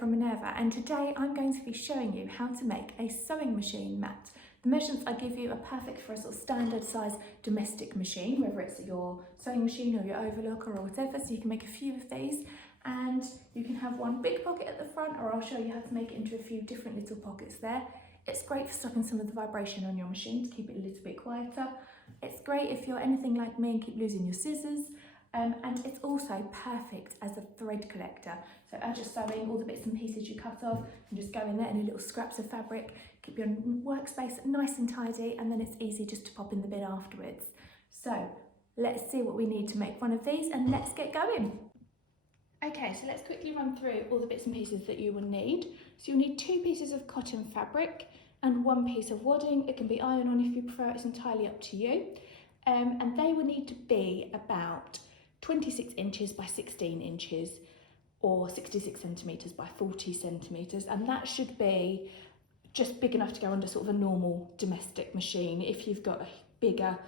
from Minerva, and today I'm going to be showing you how to make a sewing machine mat. The measurements I give you are perfect for a sort of standard size domestic machine, whether it's your sewing machine or your overlocker or whatever, so you can make a few of these, and you can have one big pocket at the front, or I'll show you how to make it into a few different little pockets there. It's great for stopping some of the vibration on your machine to keep it a little bit quieter. It's great if you're anything like me and keep losing your scissors. And it's also perfect as a thread collector. So as you're sewing, all the bits and pieces you cut off can just go in there, any little scraps of fabric, keep your workspace nice and tidy, and then it's easy just to pop in the bin afterwards. So let's see what we need to make one of these, and let's get going. Okay, so let's quickly run through all the bits and pieces that you will need. So you'll need 2 pieces of cotton fabric and 1 piece of wadding. It can be iron-on if you prefer, it's entirely up to you. And they will need to be about 26 inches by 16 inches or 66 centimetres by 40 centimetres, and that should be just big enough to go under sort of a normal domestic machine. If you've got a bigger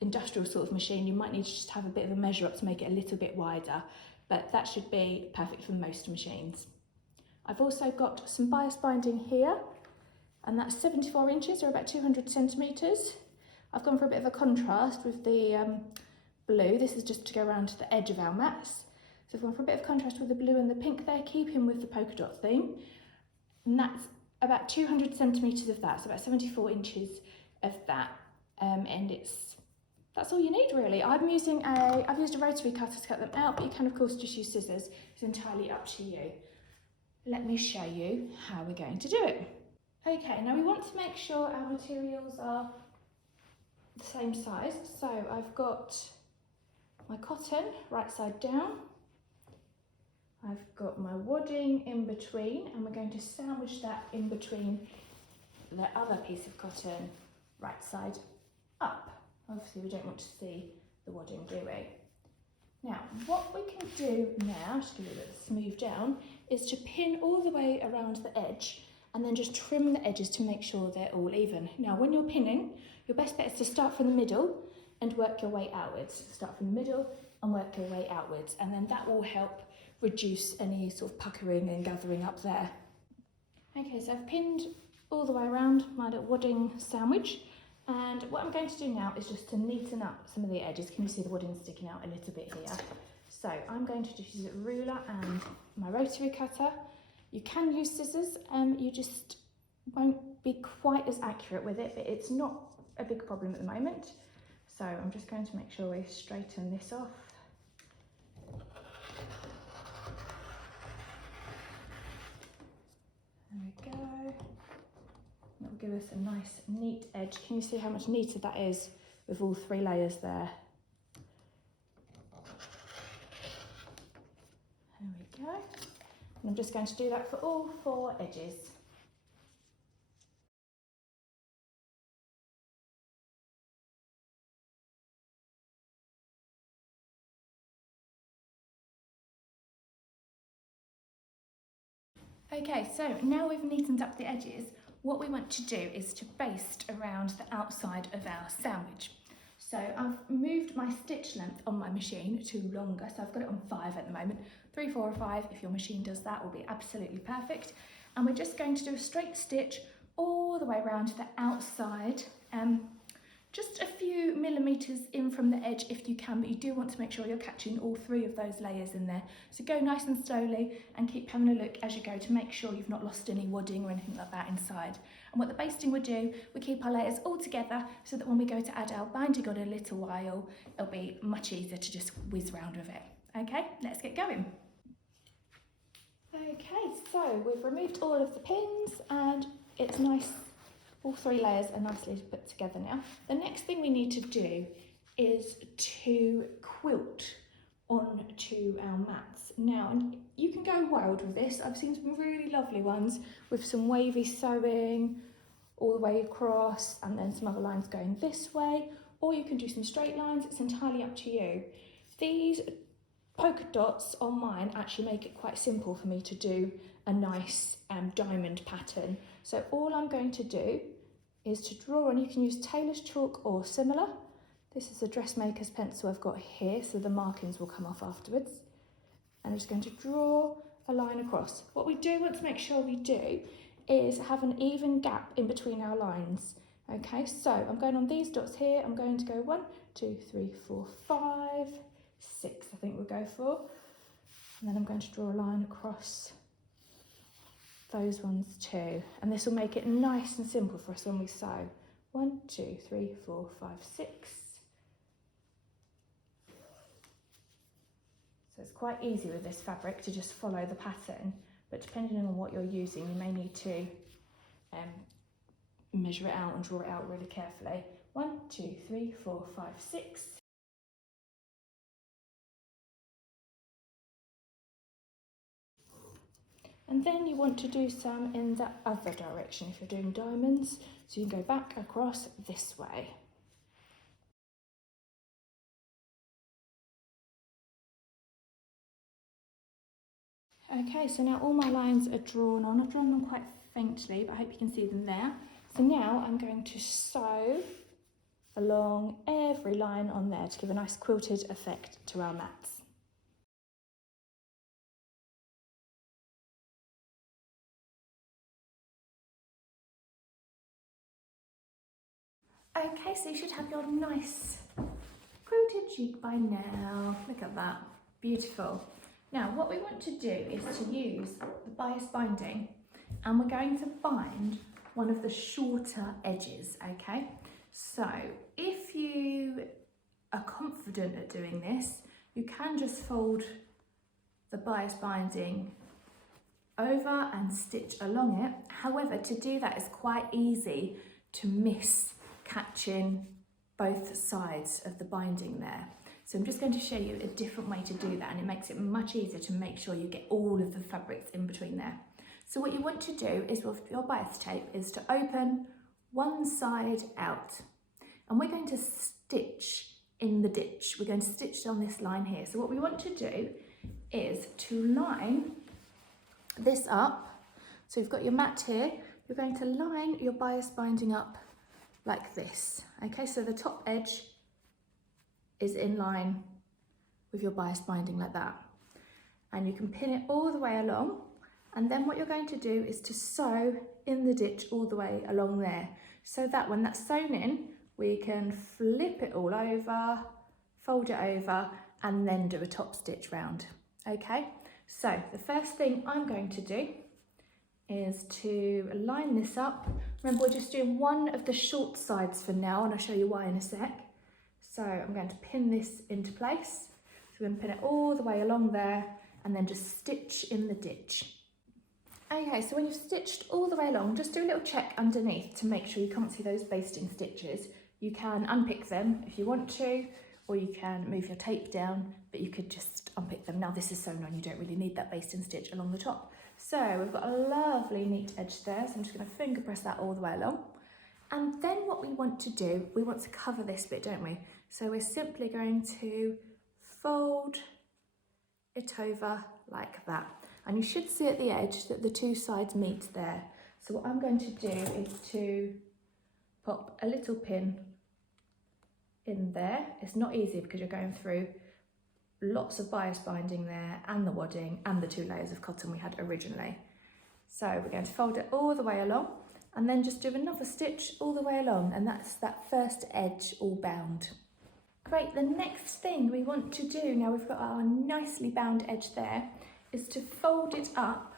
industrial sort of machine, you might need to just have a bit of a measure up to make it a little bit wider, but that should be perfect for most machines. I've also got some bias binding here, and that's 74 inches or about 200 centimetres. I've gone for a bit of a contrast with the blue. This is just to go around to the edge of our mats. So I've gone for a bit of contrast with the blue and the pink there, keeping with the polka dot theme. And that's about 200 centimetres of that, so about 74 inches of that. And that's all you need really. I've used a rotary cutter to cut them out, but you can of course just use scissors. It's entirely up to you. Let me show you how we're going to do it. Okay, now we want to make sure our materials are the same size. So I've got my cotton right side down, I've got my wadding in between, and we're going to sandwich that in between the other piece of cotton right side up. Obviously we don't want to see the wadding, do we? Now what we can do now, just give it a bit of smooth down, is to pin all the way around the edge and then just trim the edges to make sure they're all even. Now when you're pinning, your best bet is to start from the middle and work your way outwards. Start from the middle and work your way outwards, and then that will help reduce any sort of puckering and gathering up there. Okay, so I've pinned all the way around my little wadding sandwich, and what I'm going to do now is just to neaten up some of the edges. Can you see the wadding sticking out a little bit here? So I'm going to just use a ruler and my rotary cutter. You can use scissors, you just won't be quite as accurate with it, but it's not a big problem at the moment. So I'm just going to make sure we straighten this off. There we go. That will give us a nice neat edge. Can you see how much neater that is with all 3 layers there? There we go. And I'm just going to do that for all 4 edges. Okay, so now we've neatened up the edges, what we want to do is to baste around the outside of our sandwich. So I've moved my stitch length on my machine to longer, so I've got it on 5 at the moment. 3, 4 or 5, if your machine does that, will be absolutely perfect. And we're just going to do a straight stitch all the way around the outside, just a few millimetres in from the edge if you can, but you do want to make sure you're catching all 3 of those layers in there. So go nice and slowly and keep having a look as you go to make sure you've not lost any wadding or anything like that inside. And what the basting will do, we keep our layers all together so that when we go to add our binding on in a little while, it'll be much easier to just whiz round with it. Okay, let's get going. Okay, so we've removed all of the pins and it's nice. All 3 layers are nicely put together now. The next thing we need to do is to quilt onto our mats. Now, and you can go wild with this. I've seen some really lovely ones with some wavy sewing all the way across and then some other lines going this way, or you can do some straight lines. It's entirely up to you. These polka dots on mine actually make it quite simple for me to do a nice diamond pattern. So all I'm going to do is to draw, and you can use tailor's chalk or similar. This is a dressmaker's pencil I've got here, so the markings will come off afterwards. And I'm just going to draw a line across. What we do want to make sure we do is have an even gap in between our lines. Okay, so I'm going on these dots here. I'm going to go 1, 2, 3, 4, 5, 6, I think we'll go for. And then I'm going to draw a line across those ones too. And this will make it nice and simple for us when we sew. 1, 2, 3, 4, 5, 6. So it's quite easy with this fabric to just follow the pattern, but depending on what you're using, you may need to measure it out and draw it out really carefully. 1, 2, 3, 4, 5, 6. And then you want to do some in the other direction if you're doing diamonds. So you can go back across this way. Okay, so now all my lines are drawn on. I've drawn them quite faintly, but I hope you can see them there. So now I'm going to sew along every line on there to give a nice quilted effect to our mats. Okay, so you should have your nice quilted sheet by now. Look at that, beautiful. Now what we want to do is to use the bias binding, and we're going to bind one of the shorter edges, okay? So if you are confident at doing this, you can just fold the bias binding over and stitch along it. However, to do that is quite easy to miss catching both sides of the binding there. So I'm just going to show you a different way to do that, and it makes it much easier to make sure you get all of the fabrics in between there. So what you want to do is with your bias tape is to open one side out, and we're going to stitch in the ditch. We're going to stitch on this line here. So what we want to do is to line this up. So you've got your mat here, you're going to line your bias binding up like this. Okay, so the top edge is in line with your bias binding like that. And you can pin it all the way along. And then what you're going to do is to sew in the ditch all the way along there. So that when that's sewn in, we can flip it all over, fold it over, and then do a top stitch round. Okay, so the first thing I'm going to do is to line this up. Remember, we're just doing one of the short sides for now, and I'll show you why in a sec. So I'm going to pin this into place. So we're going to pin it all the way along there and then just stitch in the ditch. Okay, so when you've stitched all the way along, just do a little check underneath to make sure you can't see those basting stitches. You can unpick them if you want to, or you can move your tape down, but you could just unpick them. Now this is sewn on, you don't really need that basting stitch along the top. So we've got a lovely neat edge there, so I'm just going to finger press that all the way along. And then what we want to do, we want to cover this bit, don't we? So we're simply going to fold it over like that. And you should see at the edge that the two sides meet there. So what I'm going to do is to pop a little pin in there. It's not easy because you're going through lots of bias binding there and the wadding and the 2 layers of cotton we had originally. So we're going to fold it all the way along and then just do another stitch all the way along, and that's that first edge all bound. Great, the next thing we want to do, now we've got our nicely bound edge there, is to fold it up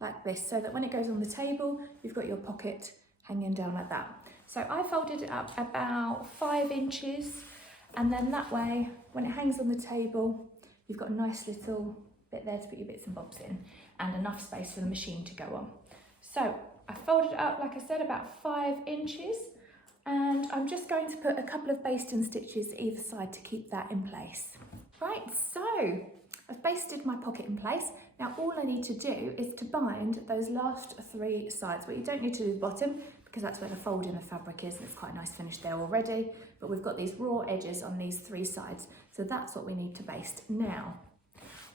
like this so that when it goes on the table, you've got your pocket hanging down like that. So I folded it up about 5 inches, and then that way, when it hangs on the table, you've got a nice little bit there to put your bits and bobs in and enough space for the machine to go on. So I folded it up, like I said, about 5 inches, and I'm just going to put a couple of basting stitches either side to keep that in place. Right, so I've basted my pocket in place. Now all I need to do is to bind those last 3 sides. Well, you don't need to do the bottom because that's where the folding of fabric is, and it's quite a nice finish there already, but we've got these raw edges on these 3 sides, so that's what we need to baste now.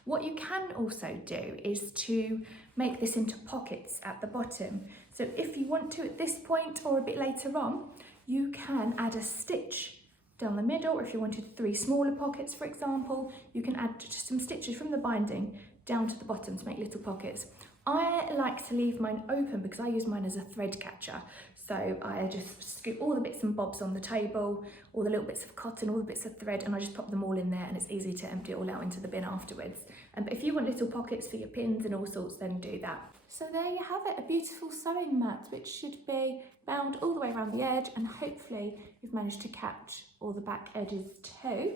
What you can also do is to make this into pockets at the bottom. So if you want to at this point or a bit later on, you can add a stitch down the middle, or if you wanted 3 smaller pockets, for example, you can add just some stitches from the binding down to the bottom to make little pockets. I like to leave mine open because I use mine as a thread catcher. So I just scoop all the bits and bobs on the table, all the little bits of cotton, all the bits of thread, and I just pop them all in there, and it's easy to empty it all out into the bin afterwards. But if you want little pockets for your pins and all sorts, then do that. So there you have it, a beautiful sewing mat, which should be bound all the way around the edge, and hopefully you've managed to catch all the back edges too.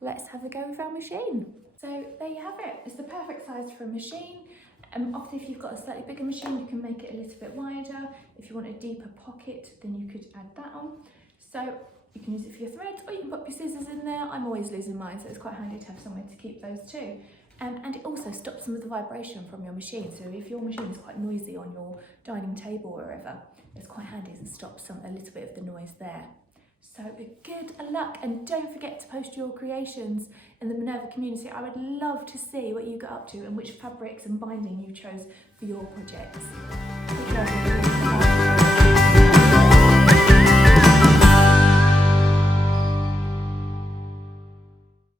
Let's have a go with our machine. So there you have it, it's the perfect size for a machine. Obviously if you've got a slightly bigger machine, you can make it a little bit wider. If you want a deeper pocket, then you could add that on. So you can use it for your threads, or you can put your scissors in there. I'm always losing mine, so it's quite handy to have somewhere to keep those too. And it also stops some of the vibration from your machine. So if your machine is quite noisy on your dining table or wherever, it's quite handy to stop a little bit of the noise there. So good luck, and don't forget to post your creations in the Minerva community. I would love to see what you got up to and which fabrics and binding you chose for your projects.